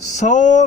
100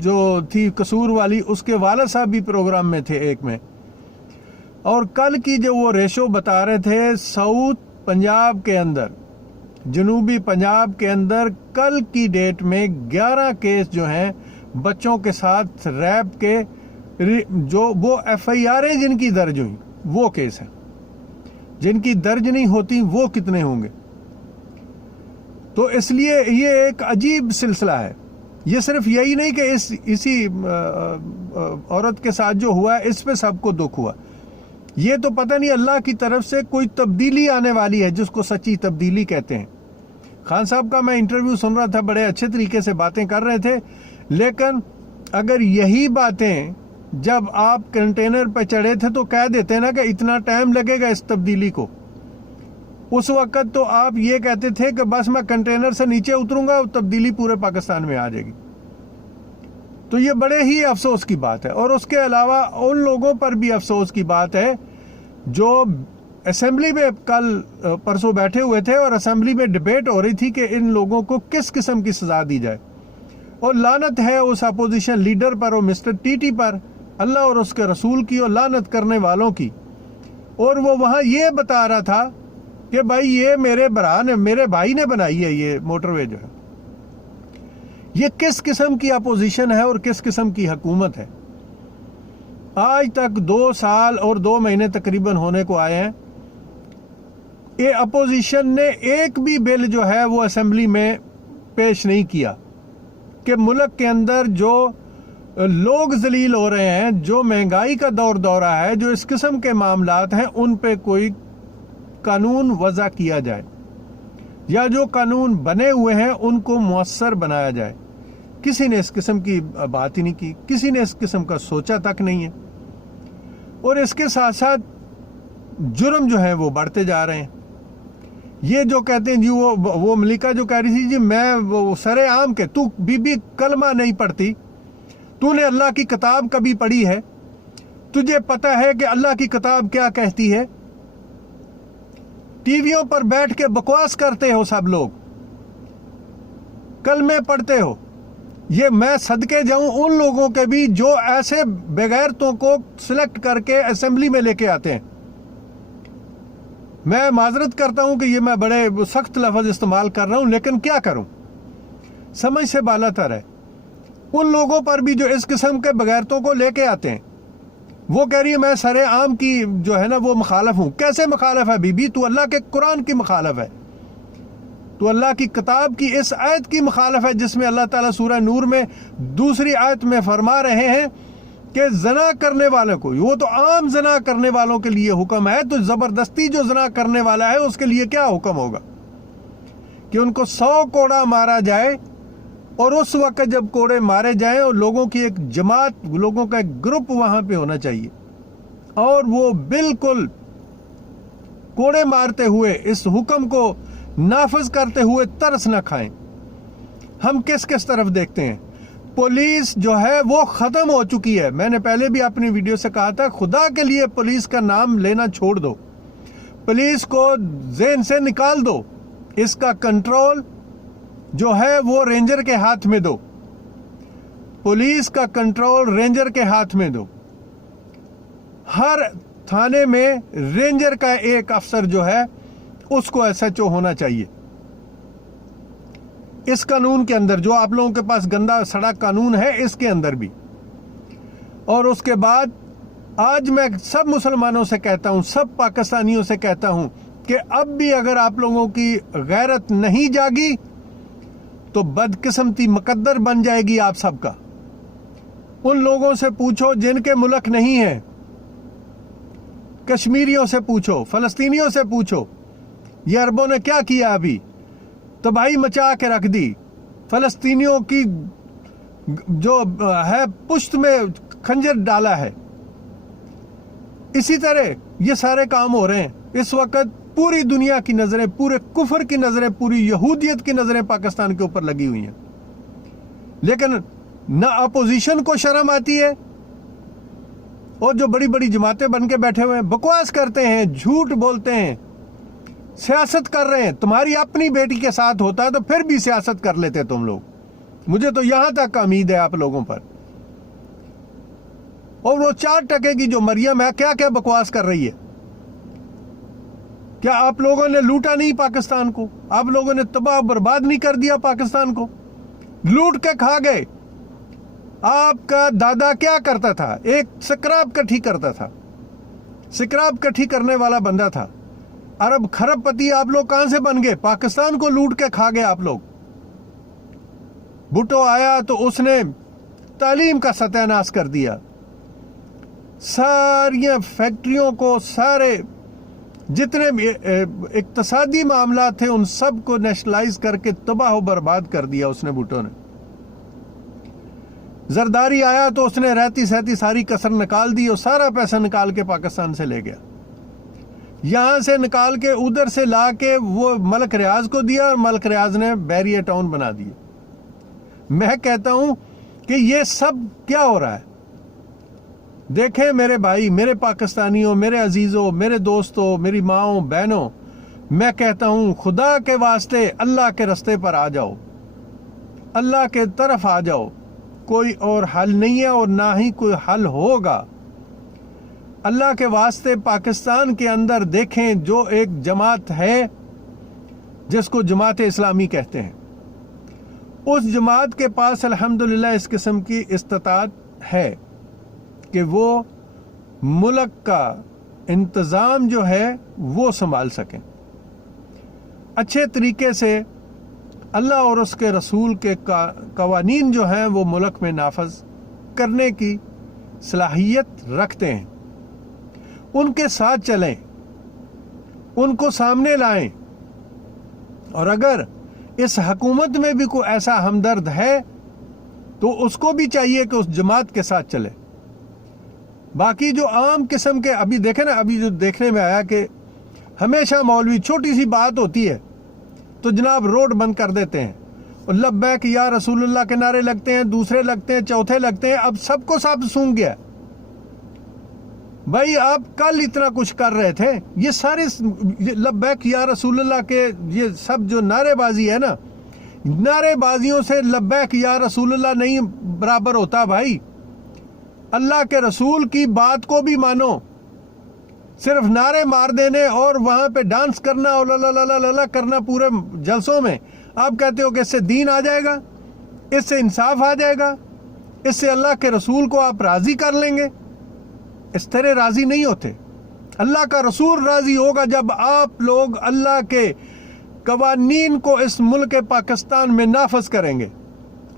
جو تھی قصور والی، اس کے والد صاحب بھی پروگرام میں تھے ایک میں، اور کل کی جو وہ ریشو بتا رہے تھے ساؤتھ پنجاب کے اندر، جنوبی پنجاب کے اندر کل کی ڈیٹ میں 11 کیس جو ہیں بچوں کے ساتھ ریپ کے، جو وہ FIR جن کی درج ہوئی وہ کیس ہیں، جن کی درج نہیں ہوتی وہ کتنے ہوں گے؟ تو اس لیے یہ ایک عجیب سلسلہ ہے۔ یہ صرف یہی نہیں کہ اسی عورت کے ساتھ جو ہوا ہے اس پہ سب کو دکھ ہوا، یہ تو پتہ نہیں اللہ کی طرف سے کوئی تبدیلی آنے والی ہے جس کو سچی تبدیلی کہتے ہیں۔ خان صاحب کا میں انٹرویو سن رہا تھا، بڑے اچھے طریقے سے باتیں کر رہے تھے، لیکن اگر یہی باتیں جب آپ کنٹینر پہ چڑھے تھے تو کہہ دیتے نا کہ اتنا ٹائم لگے گا اس تبدیلی کو، اس وقت تو آپ یہ کہتے تھے کہ بس میں کنٹینر سے نیچے اتروں گا تبدیلی پورے پاکستان میں آ جائے گی۔ تو یہ بڑے ہی افسوس کی بات ہے، اور اس کے علاوہ ان لوگوں پر بھی افسوس کی بات ہے جو اسمبلی میں کل پرسوں بیٹھے ہوئے تھے اور اسمبلی میں ڈیبیٹ ہو رہی تھی کہ ان لوگوں کو کس قسم کی سزا دی جائے، اور لعنت ہے اس اپوزیشن لیڈر پر اور مسٹر ٹی پر، اللہ اور اس کے رسول کی اور لعنت کرنے والوں کی۔ اور وہ وہاں یہ بتا رہا تھا کہ بھائی یہ میرے بھائی نے بنائی ہے یہ موٹر وے جو ہے۔ یہ کس قسم کی اپوزیشن ہے اور کس قسم کی حکومت ہے؟ آج تک 2 سال اور 2 مہینے تقریباً ہونے کو آئے ہیں، یہ اپوزیشن نے ایک بھی بل جو ہے وہ اسمبلی میں پیش نہیں کیا کہ ملک کے اندر جو لوگ ذلیل ہو رہے ہیں، جو مہنگائی کا دور رہا ہے، جو اس قسم کے معاملات ہیں، ان پہ کوئی قانون وضع کیا جائے، یا جو قانون بنے ہوئے ہیں ان کو مؤثر بنایا جائے۔ کسی نے اس قسم کی بات ہی نہیں کی، کسی نے اس قسم کا سوچا تک نہیں ہے، اور اس کے ساتھ ساتھ جرم جو ہے وہ بڑھتے جا رہے ہیں۔ یہ جو کہتے ہیں جی وہ ملکہ جو کہہ رہی تھی جی میں وہ سر عام کے، تو بی کلمہ نہیں پڑھتی، تو نے اللہ کی کتاب کبھی پڑھی ہے؟ تجھے پتہ ہے کہ اللہ کی کتاب کیا کہتی ہے؟ ٹی ویوں پر بیٹھ کے بکواس کرتے ہو سب لوگ، کلمے پڑھتے ہو۔ یہ میں صدقے جاؤں ان لوگوں کے بھی جو ایسے بغیرتوں کو سلیکٹ کر کے اسمبلی میں لے کے آتے ہیں۔ میں معذرت کرتا ہوں کہ یہ میں بڑے سخت لفظ استعمال کر رہا ہوں، لیکن کیا کروں، سمجھ سے بالاتر ہے۔ ان لوگوں پر بھی جو اس قسم کے بغیرتوں کو لے کے آتے ہیں، وہ کہہ رہی ہے میں سر عام کی جو ہے نا وہ مخالف ہوں۔ کیسے مخالف ہے بی بی؟ تو اللہ کے قرآن کی مخالف ہے، تو اللہ کی کتاب کی اس آیت کی مخالف ہے جس میں اللہ تعالیٰ سورہ نور میں 2 آیت میں فرما رہے ہیں کہ زنا کرنے والوں کو، وہ تو عام زنا کرنے والوں کے لیے حکم ہے، تو زبردستی جو زنا کرنے والا ہے اس کے لیے کیا حکم ہوگا کہ ان کو 100 کوڑا مارا جائے، اور اس وقت جب کوڑے مارے جائیں اور لوگوں کی ایک جماعت، لوگوں کا ایک گروپ وہاں پہ ہونا چاہیے، اور وہ بالکل کوڑے مارتے ہوئے اس حکم کو نافذ کرتے ہوئے ترس نہ کھائیں۔ ہم کس طرف دیکھتے ہیں؟ پولیس جو ہے وہ ختم ہو چکی ہے۔ میں نے پہلے بھی اپنی ویڈیو سے کہا تھا، خدا کے لیے پولیس کا نام لینا چھوڑ دو، پولیس کو ذہن سے نکال دو، اس کا کنٹرول جو ہے وہ رینجر کے ہاتھ میں دو، پولیس کا کنٹرول رینجر کے ہاتھ میں دو۔ ہر تھانے میں رینجر کا ایک افسر جو ہے اس کو SHO ہونا چاہیے۔ اس قانون کے اندر جو آپ لوگوں کے پاس گندا سڑا قانون ہے، اس کے اندر بھی۔ اور اس کے بعد آج میں سب مسلمانوں سے کہتا ہوں، سب پاکستانیوں سے کہتا ہوں کہ اب بھی اگر آپ لوگوں کی غیرت نہیں جاگی تو بدقسمتی مقدر بن جائے گی آپ سب کا۔ ان لوگوں سے پوچھو جن کے ملک نہیں ہیں، کشمیریوں سے پوچھو، فلسطینیوں سے پوچھو، یہ عربوں نے کیا کیا؟ ابھی تباہی مچا کے رکھ دی، فلسطینیوں کی جو ہے پشت میں خنجر ڈالا ہے۔ اسی طرح یہ سارے کام ہو رہے ہیں اس وقت۔ پوری دنیا کی نظریں، پورے کفر کی نظریں، پوری یہودیت کی نظریں پاکستان کے اوپر لگی ہوئی ہیں، لیکن نہ اپوزیشن کو شرم آتی ہے، اور جو بڑی بڑی جماعتیں بن کے بیٹھے ہوئے ہیں بکواس کرتے ہیں، جھوٹ بولتے ہیں، سیاست کر رہے ہیں۔ تمہاری اپنی بیٹی کے ساتھ ہوتا ہے تو پھر بھی سیاست کر لیتے تم لوگ۔ مجھے تو یہاں تک امید ہے آپ لوگوں پر اور وہ 4% کی جو مریم ہے کیا کیا بکواس کر رہی ہے. کیا آپ لوگوں نے لوٹا نہیں پاکستان کو؟ آپ لوگوں نے تباہ برباد نہیں کر دیا پاکستان کو؟ لوٹ کے کھا گئے. آپ کا دادا کیا کرتا تھا؟ ایک سکراب کٹھی کرتا تھا، سکراب کٹھی کرنے والا بندہ تھا. ارب خرب پتی آپ لوگ کہاں سے بن گئے؟ پاکستان کو لوٹ کے کھا گئے آپ لوگ. بھٹو آیا تو اس نے تعلیم کا ستیہ ناش کر دیا. ساری فیکٹریوں کو، سارے جتنے بھی اقتصادی معاملات تھے ان سب کو نیشنلائز کر کے تباہ و برباد کر دیا اس نے، بھٹو نے. زرداری آیا تو اس نے رہتی سہتی ساری کسر نکال دی اور سارا پیسہ نکال کے پاکستان سے لے گیا. یہاں سے نکال کے ادھر سے لا کے وہ ملک ریاض کو دیا اور ملک ریاض نے بیریئر ٹاؤن بنا دیا. میں کہتا ہوں کہ یہ سب کیا ہو رہا ہے؟ دیکھیں میرے بھائی، میرے پاکستانیوں، میرے عزیزوں، میرے دوستوں، میری ماؤں بہنوں، میں کہتا ہوں خدا کے واسطے اللہ کے رستے پر آ جاؤ، اللہ کے طرف آ جاؤ. کوئی اور حل نہیں ہے اور نہ ہی کوئی حل ہوگا. اللہ کے واسطے پاکستان کے اندر دیکھیں جو ایک جماعت ہے جس کو جماعت اسلامی کہتے ہیں، اس جماعت کے پاس الحمدللہ اس قسم کی استطاعت ہے کہ وہ ملک کا انتظام جو ہے وہ سنبھال سکیں اچھے طریقے سے. اللہ اور اس کے رسول کے قوانین جو ہیں وہ ملک میں نافذ کرنے کی صلاحیت رکھتے ہیں. ان کے ساتھ چلیں، ان کو سامنے لائیں. اور اگر اس حکومت میں بھی کوئی ایسا ہمدرد ہے تو اس کو بھی چاہیے کہ اس جماعت کے ساتھ چلے. باقی جو عام قسم کے ابھی دیکھیں نا، ابھی جو دیکھنے میں آیا کہ ہمیشہ مولوی چھوٹی سی بات ہوتی ہے تو جناب روڈ بند کر دیتے ہیں اور لبیک یا رسول اللہ کے نعرے لگتے ہیں، دوسرے لگتے ہیں، چوتھے لگتے ہیں. اب سب کو سب سونگ گیا. بھائی آپ کل اتنا کچھ کر رہے تھے، یہ سارے لبیک یا رسول اللہ کے یہ سب جو نعرے بازی ہے نا، نعرے بازیوں سے لبیک یا رسول اللہ نہیں برابر ہوتا بھائی. اللہ کے رسول کی بات کو بھی مانو. صرف نعرے مار دینے اور وہاں پہ ڈانس کرنا اور لا کرنا پورے جلسوں میں، آپ کہتے ہو کہ اس سے دین آ جائے گا، اس سے انصاف آ جائے گا، اس سے اللہ کے رسول کو آپ راضی کر لیں گے. اس طرح راضی نہیں ہوتے. اللہ کا رسول راضی ہوگا جب آپ لوگ اللہ کے قوانین کو اس ملک پاکستان میں نافذ کریں گے.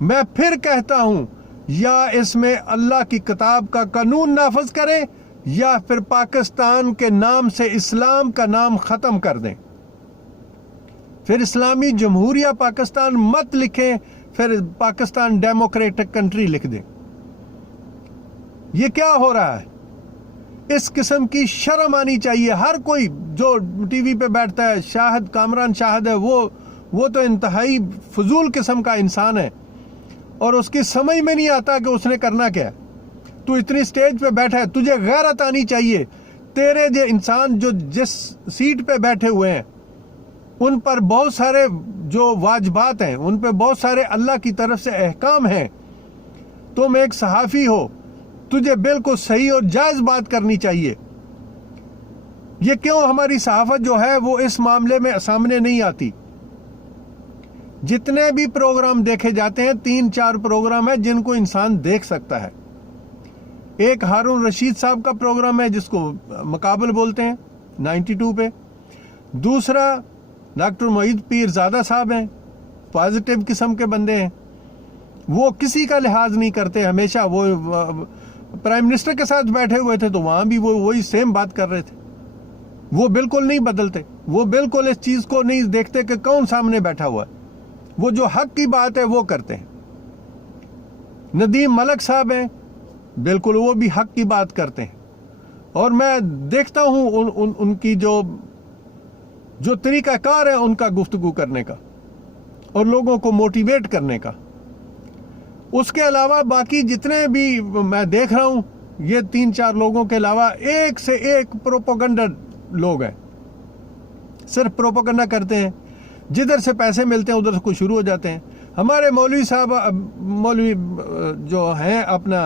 میں پھر کہتا ہوں، یا اس میں اللہ کی کتاب کا قانون نافذ کریں یا پھر پاکستان کے نام سے اسلام کا نام ختم کر دیں. پھر اسلامی جمہوریہ پاکستان مت لکھیں، پھر پاکستان ڈیموکریٹک کنٹری لکھ دیں. یہ کیا ہو رہا ہے؟ اس قسم کی شرم آنی چاہیے. ہر کوئی جو ٹی وی پہ بیٹھتا ہے، شاہد کامران شاہد ہے، وہ تو انتہائی فضول قسم کا انسان ہے اور اس کی سمجھ میں نہیں آتا کہ اس نے کرنا کیا ہے. تو اتنی سٹیج پہ بیٹھا ہے، تجھے غیرت آنی چاہیے. تیرے جو انسان جو جس سیٹ پہ بیٹھے ہوئے ہیں ان پر بہت سارے جو واجبات ہیں، ان پہ بہت سارے اللہ کی طرف سے احکام ہیں. تم ایک صحافی ہو، تجھے بالکل صحیح اور جائز بات کرنی چاہیے. یہ کیوں ہماری صحافت جو ہے وہ اس معاملے میں سامنے نہیں آتی؟ جتنے بھی پروگرام دیکھے جاتے ہیں 3-4 پروگرام ہیں جن کو انسان دیکھ سکتا ہے. ایک ہارون رشید صاحب کا پروگرام ہے جس کو مقابل بولتے ہیں 92 پہ. دوسرا ڈاکٹر معید پیر زادہ صاحب ہیں، پازیٹیو قسم کے بندے ہیں، وہ کسی کا لحاظ نہیں کرتے. ہمیشہ وہ پرائم منسٹر کے ساتھ بیٹھے ہوئے تھے تو وہاں بھی وہ وہی سیم بات کر رہے تھے. وہ بالکل نہیں بدلتے، وہ بالکل اس چیز کو نہیں دیکھتے کہ کون سامنے بیٹھا ہوا ہے. وہ جو حق کی بات ہے وہ کرتے ہیں. ندیم ملک صاحب ہیں، بالکل وہ بھی حق کی بات کرتے ہیں. اور میں دیکھتا ہوں ان کی جو طریقہ کار ہے ان کا گفتگو کرنے کا اور لوگوں کو موٹیویٹ کرنے کا. اس کے علاوہ باقی جتنے بھی میں دیکھ رہا ہوں، یہ 3-4 لوگوں کے علاوہ ایک سے ایک پروپیگنڈا لوگ ہیں. صرف پروپیگنڈا کرتے ہیں، جدھر سے پیسے ملتے ہیں ادھر سے کوئی شروع ہو جاتے ہیں. ہمارے مولوی صاحب، مولوی جو ہیں اپنا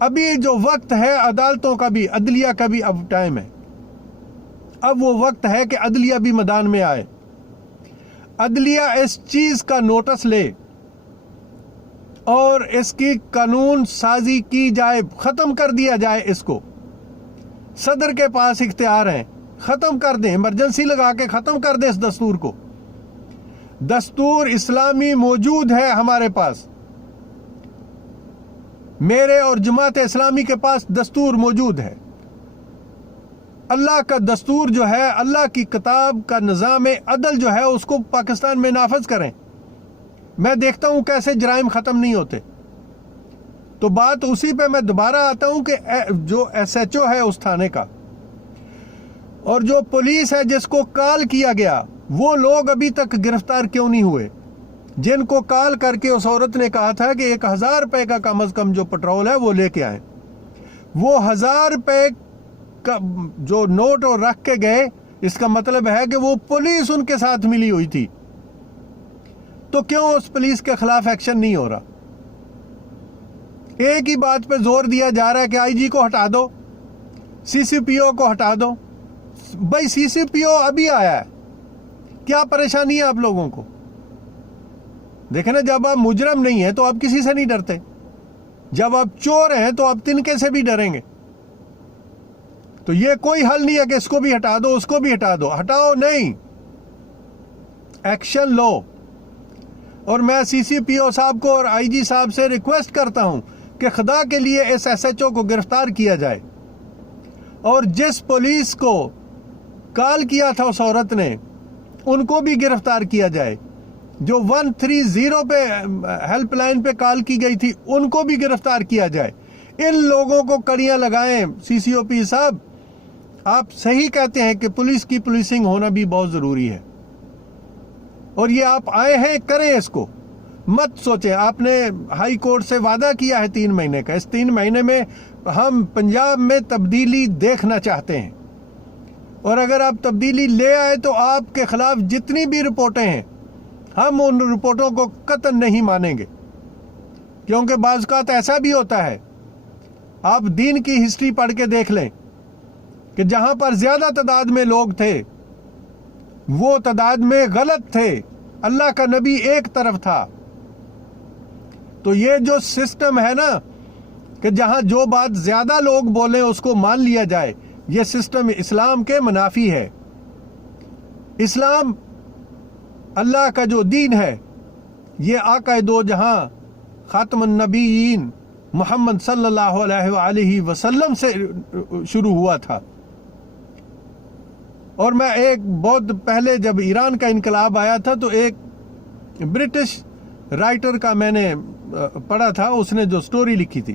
ابھی جو وقت ہے عدالتوں کا بھی، عدلیہ کا بھی اب ٹائم ہے. اب وہ وقت ہے کہ عدلیہ بھی میدان میں آئے. عدلیہ اس چیز کا نوٹس لے اور اس کی قانون سازی کی جائے، ختم کر دیا جائے. اس کو صدر کے پاس اختیار ہیں، ختم کر دیں، ایمرجنسی لگا کے ختم کر دیں اس دستور کو. دستور اسلامی موجود ہے ہمارے پاس، میرے اور جماعت اسلامی کے پاس دستور موجود ہے. اللہ کا دستور جو ہے، اللہ کی کتاب کا نظام عدل جو ہے، اس کو پاکستان میں نافذ کریں. میں دیکھتا ہوں کیسے جرائم ختم نہیں ہوتے. تو بات اسی پہ میں دوبارہ آتا ہوں کہ جو ایس ایچ او ہے اس تھانے کا اور جو پولیس ہے جس کو کال کیا گیا، وہ لوگ ابھی تک گرفتار کیوں نہیں ہوئے؟ جن کو کال کر کے اس عورت نے کہا تھا کہ 1000 روپے کا کم از کم جو پٹرول ہے وہ لے کے آئیں، وہ 1000 روپے کا جو نوٹ اور رکھ کے گئے، اس کا مطلب ہے کہ وہ پولیس ان کے ساتھ ملی ہوئی تھی. تو کیوں اس پولیس کے خلاف ایکشن نہیں ہو رہا؟ ایک ہی بات پہ زور دیا جا رہا ہے کہ آئی جی کو ہٹا دو، سی سی پی او کو ہٹا دو. بھائی سی سی پی او ابھی آیا ہے، کیا پریشانی ہے آپ لوگوں کو؟ دیکھیں نا، جب آپ مجرم نہیں ہیں تو آپ کسی سے نہیں ڈرتے، جب آپ چور ہیں تو آپ تنکے سے بھی ڈریں گے. تو یہ کوئی حل نہیں ہے کہ اس کو بھی ہٹا دو، اس کو بھی ہٹا دو. ہٹاؤ نہیں، ایکشن لو. اور میں سی سی پی او صاحب کو اور آئی جی صاحب سے ریکویسٹ کرتا ہوں کہ خدا کے لیے اس ایس ایچ او کو گرفتار کیا جائے، اور جس پولیس کو کال کیا تھا اس عورت نے ان کو بھی گرفتار کیا جائے. جو 130 پہ ہیلپ لائن پہ کال کی گئی تھی ان کو بھی گرفتار کیا جائے. ان لوگوں کو کڑیاں لگائیں. سی سی او پی صاحب، آپ صحیح کہتے ہیں کہ پولیس کی پولیسنگ ہونا بھی بہت ضروری ہے، اور یہ آپ آئے ہیں، کریں اس کو. مت سوچیں، آپ نے ہائی کورٹ سے وعدہ کیا ہے 3 مہینے کا، اس 3 مہینے میں ہم پنجاب میں تبدیلی دیکھنا چاہتے ہیں. اور اگر آپ تبدیلی لے آئے تو آپ کے خلاف جتنی بھی رپورٹیں ہیں ہم ان رپورٹوں کو قطعاً نہیں مانیں گے. کیونکہ بعض اوقات ایسا بھی ہوتا ہے، آپ دین کی ہسٹری پڑھ کے دیکھ لیں کہ جہاں پر زیادہ تعداد میں لوگ تھے وہ تعداد میں غلط تھے، اللہ کا نبی ایک طرف تھا. تو یہ جو سسٹم ہے نا کہ جہاں جو بات زیادہ لوگ بولیں اس کو مان لیا جائے، یہ سسٹم اسلام کے منافی ہے. اسلام اللہ کا جو دین ہے یہ آقا دو جہاں خاتم النبیین محمد صلی اللہ علیہ وآلہ وسلم سے شروع ہوا تھا. اور میں ایک بہت پہلے جب ایران کا انقلاب آیا تھا تو ایک برٹش رائٹر کا میں نے پڑھا تھا، اس نے جو سٹوری لکھی تھی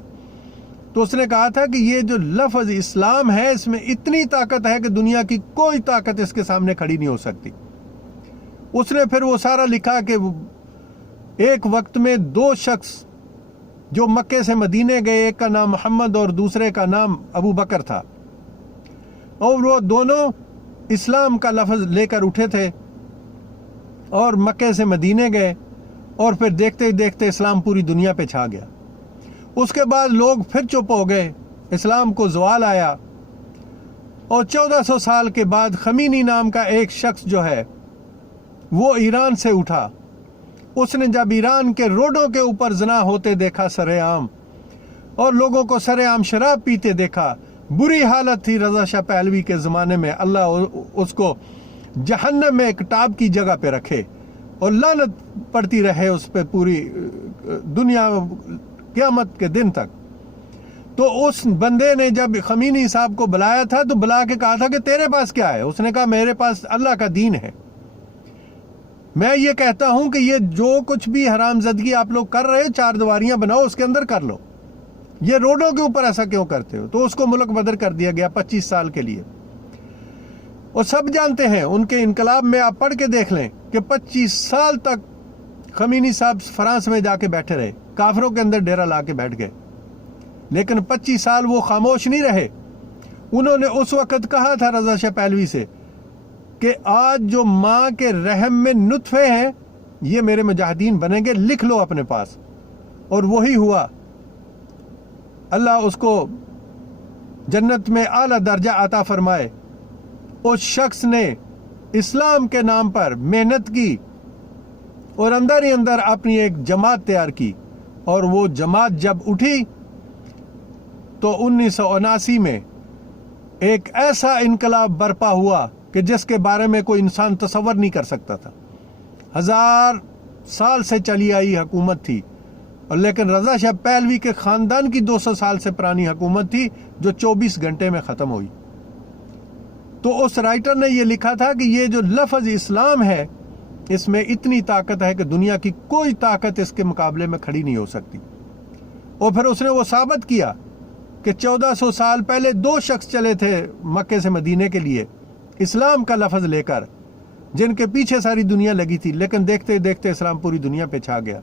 تو اس نے کہا تھا کہ یہ جو لفظ اسلام ہے اس میں اتنی طاقت ہے کہ دنیا کی کوئی طاقت اس کے سامنے کھڑی نہیں ہو سکتی. اس نے پھر وہ سارا لکھا کہ ایک وقت میں 2 شخص جو مکے سے مدینے گئے، ایک کا نام محمد اور دوسرے کا نام ابو بکر تھا، اور وہ دونوں اسلام کا لفظ لے کر اٹھے تھے اور مکے سے مدینے گئے، اور پھر دیکھتے دیکھتے اسلام پوری دنیا پہ چھا گیا. اس کے بعد لوگ پھر چپ ہو گئے، اسلام کو زوال آیا، اور 1400 سال کے بعد خمینی نام کا ایک شخص جو ہے وہ ایران سے اٹھا. اس نے جب ایران کے روڈوں کے اوپر زنا ہوتے دیکھا سرے عام، اور لوگوں کو سرے عام شراب پیتے دیکھا، بری حالت تھی رضا شاہ پہلوی کے زمانے میں. اللہ اس کو جہنم میں ایک ٹاپ کی جگہ پہ رکھے اور لعنت پڑتی رہے اس پہ پوری دنیا قیامت کے دن تک. تو اس بندے نے جب خمینی صاحب کو بلایا تھا تو بلا کے کہا تھا کہ تیرے پاس کیا ہے؟ اس نے کہا میرے پاس اللہ کا دین ہے. میں یہ کہتا ہوں کہ یہ جو کچھ بھی حرام زدگی آپ لوگ کر رہے ہو، 4 دیواریاں بناؤ، اس کے اندر کر لو. یہ روڈوں کے اوپر ایسا کیوں کرتے ہو؟ تو اس کو ملک بدر کر دیا گیا 25 سال کے لیے. اور سب جانتے ہیں ان کے انقلاب میں، آپ پڑھ کے دیکھ لیں کہ 25 سال تک خمینی صاحب فرانس میں جا کے بیٹھے رہے، کافروں کے اندر ڈیرا لا کے بیٹھ گئے، لیکن 25 سال وہ خاموش نہیں رہے. انہوں نے اس وقت کہا تھا رضا شاہ پہلوی سے کہ آج جو ماں کے رحم میں نطفے ہیں یہ میرے مجاہدین بنیں گے، لکھ لو اپنے پاس. اور وہی ہوا. اللہ اس کو جنت میں اعلیٰ درجہ عطا فرمائے، اس شخص نے اسلام کے نام پر محنت کی اور اندر ہی اندر اپنی ایک جماعت تیار کی، اور وہ جماعت جب اٹھی تو 1979 میں ایک ایسا انقلاب برپا ہوا کہ جس کے بارے میں کوئی انسان تصور نہیں کر سکتا تھا۔ 1000 سال سے چلی آئی حکومت تھی، اور لیکن رضا شاہ پہلوی کے خاندان کی 200 سال سے پرانی حکومت تھی جو 24 گھنٹے میں ختم ہوئی۔ تو اس رائٹر نے یہ لکھا تھا کہ یہ جو لفظ اسلام ہے، اس میں اتنی طاقت ہے کہ دنیا کی کوئی طاقت اس کے مقابلے میں کھڑی نہیں ہو سکتی۔ اور پھر اس نے وہ ثابت کیا کہ 1400 سال پہلے 2 شخص چلے تھے مکے سے مدینے کے لیے اسلام کا لفظ لے کر، جن کے پیچھے ساری دنیا لگی تھی، لیکن دیکھتے دیکھتے اسلام پوری دنیا پہ چھا گیا۔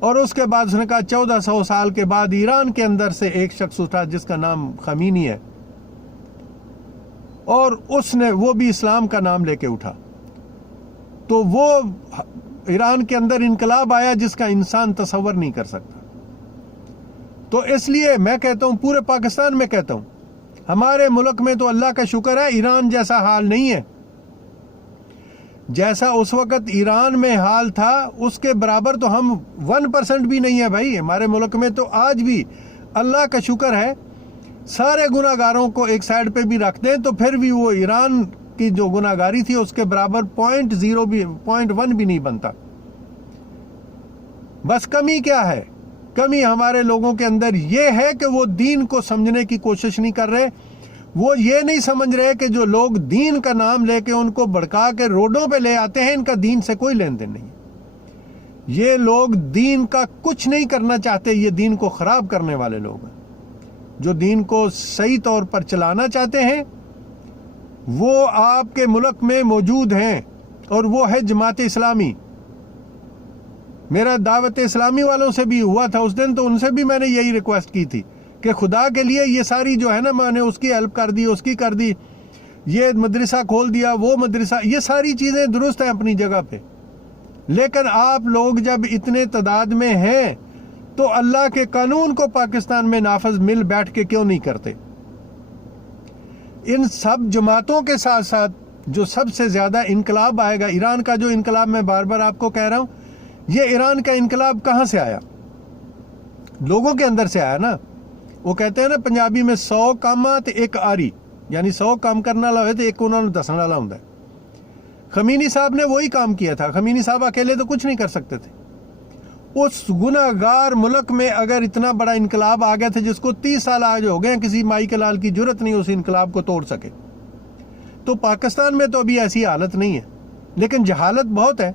اور اس کے بعد اس نے کہا 1400 سال کے بعد ایران کے اندر سے ایک شخص اٹھا جس کا نام خمینی ہے، اور اس نے وہ بھی اسلام کا نام لے کے اٹھا، تو وہ ایران کے اندر انقلاب آیا جس کا انسان تصور نہیں کر سکتا۔ تو اس لیے میں کہتا ہوں، پورے پاکستان میں کہتا ہوں، ہمارے ملک میں تو اللہ کا شکر ہے ایران جیسا حال نہیں ہے۔ جیسا اس وقت ایران میں حال تھا اس کے برابر تو ہم 1% بھی نہیں ہے بھائی۔ ہمارے ملک میں تو آج بھی اللہ کا شکر ہے، سارے گناہ گاروں کو ایک سائڈ پہ بھی رکھ دیں تو پھر بھی وہ ایران کی جو گناہ گاری تھی اس کے برابر 0.1 بھی نہیں بنتا۔ بس کمی کیا ہے؟ کمی ہمارے لوگوں کے اندر یہ ہے کہ وہ دین کو سمجھنے کی کوشش نہیں کر رہے۔ وہ یہ نہیں سمجھ رہے کہ جو لوگ دین کا نام لے کے ان کو بھڑکا کے روڈوں پہ لے آتے ہیں، ان کا دین سے کوئی لین دین نہیں۔ یہ لوگ دین کا کچھ نہیں کرنا چاہتے، یہ دین کو خراب کرنے والے لوگ ہیں۔ جو دین کو صحیح طور پر چلانا چاہتے ہیں وہ آپ کے ملک میں موجود ہیں، اور وہ ہے جماعت اسلامی۔ میرا دعوت اسلامی والوں سے بھی ہوا تھا اس دن، تو ان سے بھی میں نے یہی ریکویسٹ کی تھی کہ خدا کے لیے یہ ساری جو ہے نا، میں نے اس کی ہیلپ کر دی، اس کی کر دی، یہ مدرسہ کھول دیا، وہ مدرسہ، یہ ساری چیزیں درست ہیں اپنی جگہ پہ، لیکن آپ لوگ جب اتنے تعداد میں ہیں تو اللہ کے قانون کو پاکستان میں نافذ مل بیٹھ کے کیوں نہیں کرتے؟ ان سب جماعتوں کے ساتھ ساتھ جو سب سے زیادہ انقلاب آئے گا، ایران کا جو انقلاب میں بار بار آپ کو کہہ رہا ہوں، یہ ایران کا انقلاب کہاں سے آیا؟ لوگوں کے اندر سے آیا نا۔ وہ کہتے ہیں نا پنجابی میں 100 کاما تے ایک آری، یعنی 100 کام کرنے والا ہوئے تو ایک انہوں نے دسنے والا ہوں۔ خمینی صاحب نے وہی کام کیا تھا۔ خمینی صاحب اکیلے تو کچھ نہیں کر سکتے تھے۔ اس گناہ گار ملک میں اگر اتنا بڑا انقلاب آ گیا تھا جس کو 30 سال آج ہو گئے، کسی مائی کے لال کی جرت نہیں اس انقلاب کو توڑ سکے، تو پاکستان میں تو ابھی ایسی حالت نہیں ہے، لیکن جہالت بہت ہے۔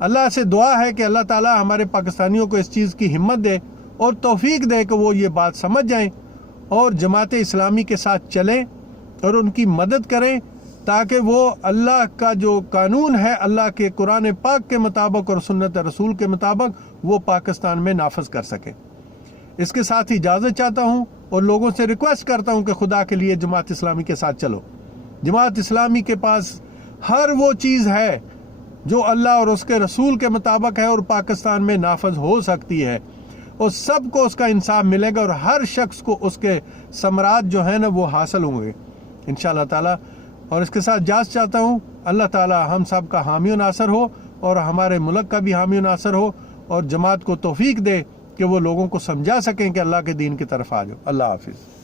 اللہ سے دعا ہے کہ اللہ تعالی ہمارے پاکستانیوں کو اس چیز کی ہمت دے اور توفیق دے کہ وہ یہ بات سمجھ جائیں اور جماعت اسلامی کے ساتھ چلیں اور ان کی مدد کریں، تاکہ وہ اللہ کا جو قانون ہے، اللہ کے قرآن پاک کے مطابق اور سنت رسول کے مطابق، وہ پاکستان میں نافذ کر سکے۔ اس کے ساتھ ہی اجازت چاہتا ہوں اور لوگوں سے ریکویسٹ کرتا ہوں کہ خدا کے لیے جماعت اسلامی کے ساتھ چلو۔ جماعت اسلامی کے پاس ہر وہ چیز ہے جو اللہ اور اس کے رسول کے مطابق ہے اور پاکستان میں نافذ ہو سکتی ہے، اور سب کو اس کا انصاف ملے گا اور ہر شخص کو اس کے ثمرات جو ہیں نا وہ حاصل ہوں گے انشاءاللہ تعالی۔ اور اس کے ساتھ اجازت چاہتا ہوں، اللہ تعالی ہم سب کا حامی و ناصر ہو اور ہمارے ملک کا بھی حامی و ناصر ہو، اور جماعت کو توفیق دے کہ وہ لوگوں کو سمجھا سکیں کہ اللہ کے دین کی طرف آ جاؤ۔ اللہ حافظ۔